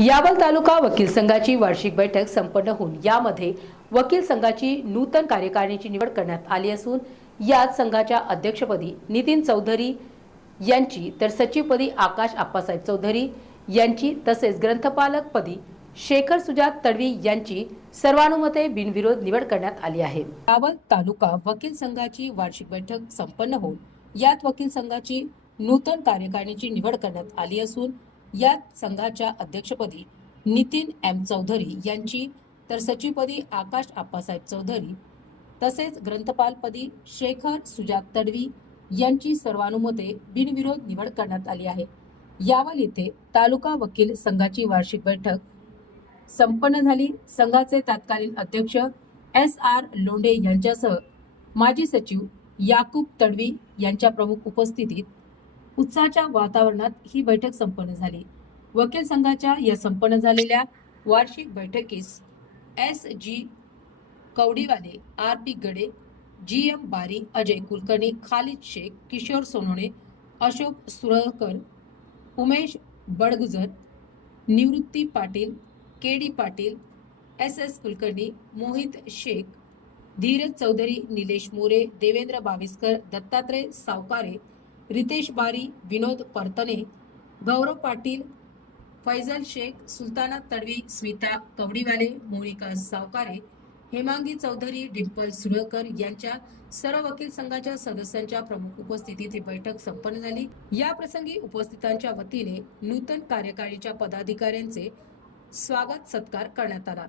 यावल तालुका वकील संघाची वार्षिक बैठक संपन्न होऊन यामध्ये वकील संघाची नूतन कार्यकारिणीची निवड करण्यात आली असून यात संघाच्या अध्यक्षपदी नितीन चौधरी यांची तर सचिवपदी आकाश आप्पासाहेब चौधरी यांची तसेच ग्रंथपालकपदी शेखर सुजात तडवी यांची सर्वानुमते बिनविरोध निवड करण्यात आली आहे. यावल तालुका वकील संघाची वार्षिक बैठक संपन्न होऊन यात वकील संघाची नूतन कार्यकारिणीची निवड करण्यात आली असून यात संघाच्या अध्यक्षपदी नितीन एम चौधरी यांची तर सचिवपदी आकाश आप्पासाहेब चौधरी तसेच ग्रंथपालपदी शेखर सुजात तडवी यांची सर्वानुमते बिनविरोध निवड करण्यात आली आहे. यावल येथे तालुका वकील संघाची वार्षिक बैठक संपन्न झाली. संघाचे तत्कालीन अध्यक्ष एस आर लोंढे यांच्यासह माजी सचिव याकूब तडवी यांच्या प्रमुख उपस्थितीत उत्साहाच्या वातावरणात ही बैठक संपन्न झाली. वकील संघाच्या या संपन्न झालेल्या वार्षिक बैठकीस S G Kawadiwale R P Gade G M Bari Ajay Kulkarni Khalid Shaikh Kishor Sonone Ashok Suralkar Umesh Badgujar Nivrutti Patil K D Patil S S Kulkarni Mohit Shaikh Dheeraj Chaudhari Nilesh More Devendra Baviskar Dattatray Sawkare Ritesh Bari Vinod Partane Gaurav Patil Faizal Shaikh Sultana Tadvi Smita Kawadiwale Monika Sawkare Hemangi Chaudhari Dimple Suralkar यांच्या सर्व वकील संघाच्या सदस्यांच्या प्रमुख उपस्थितीत ही बैठक संपन्न झाली. या प्रसंगी उपस्थितांच्या वतीने नूतन कार्यकारीच्या पदाधिकाऱ्यांचे स्वागत सत्कार करण्यात आला.